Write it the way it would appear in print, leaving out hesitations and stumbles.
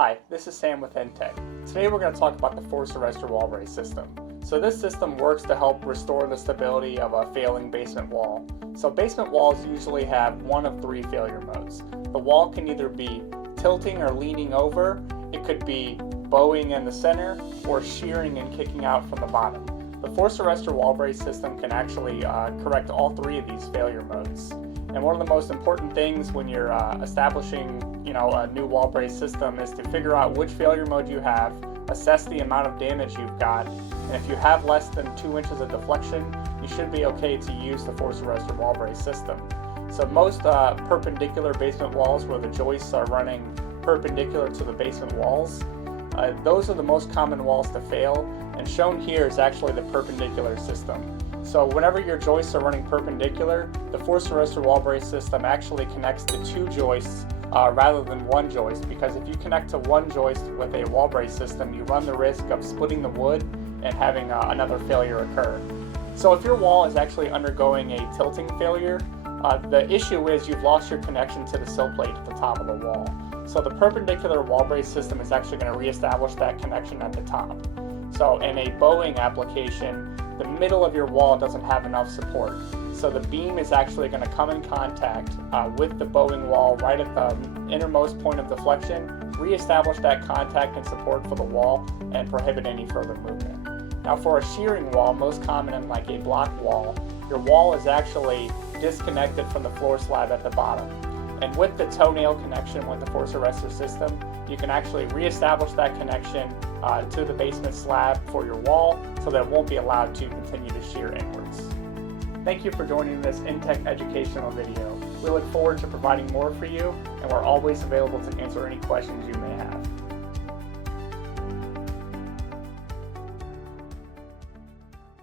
Hi, this is Sam with Intech. Today we're going to talk about the forced arrestor wall brace system. So this system works to help restore the stability of a failing basement wall. So basement walls usually have one of three failure modes. The wall can either be tilting or leaning over, it could be bowing in the center, or shearing and kicking out from the bottom. The forced arrestor wall brace system can actually correct all three of these failure modes. And one of the most important things when you're establishing a new wall brace system is to figure out which failure mode you have, assess the amount of damage you've got, and if you have less than 2 inches of deflection, you should be okay to use the forced arrestor wall brace system. So most perpendicular basement walls where the joists are running perpendicular to the basement walls, those are the most common walls to fail, and shown here is actually the perpendicular system. So whenever your joists are running perpendicular, the forced arrestor wall brace system actually connects to two joists rather than one joist, because if you connect to one joist with a wall brace system, you run the risk of splitting the wood and having another failure occur. So if your wall is actually undergoing a tilting failure, the issue is you've lost your connection to the sill plate at the top of the wall. So the perpendicular wall brace system is actually going to reestablish that connection at the top. So in a bowing application, the middle of your wall doesn't have enough support. So the beam is actually going to come in contact with the bowing wall right at the innermost point of deflection, reestablish that contact and support for the wall, and prohibit any further movement. Now for a shearing wall, most common in like a block wall, your wall is actually disconnected from the floor slab at the bottom. And with the toenail connection with the forced arrestor system, you can actually reestablish that connection to the basement slab for your wall so that it won't be allowed to continue to shear inwards. Thank you for joining this Intech educational video. We look forward to providing more for you, and we're always available to answer any questions you may have.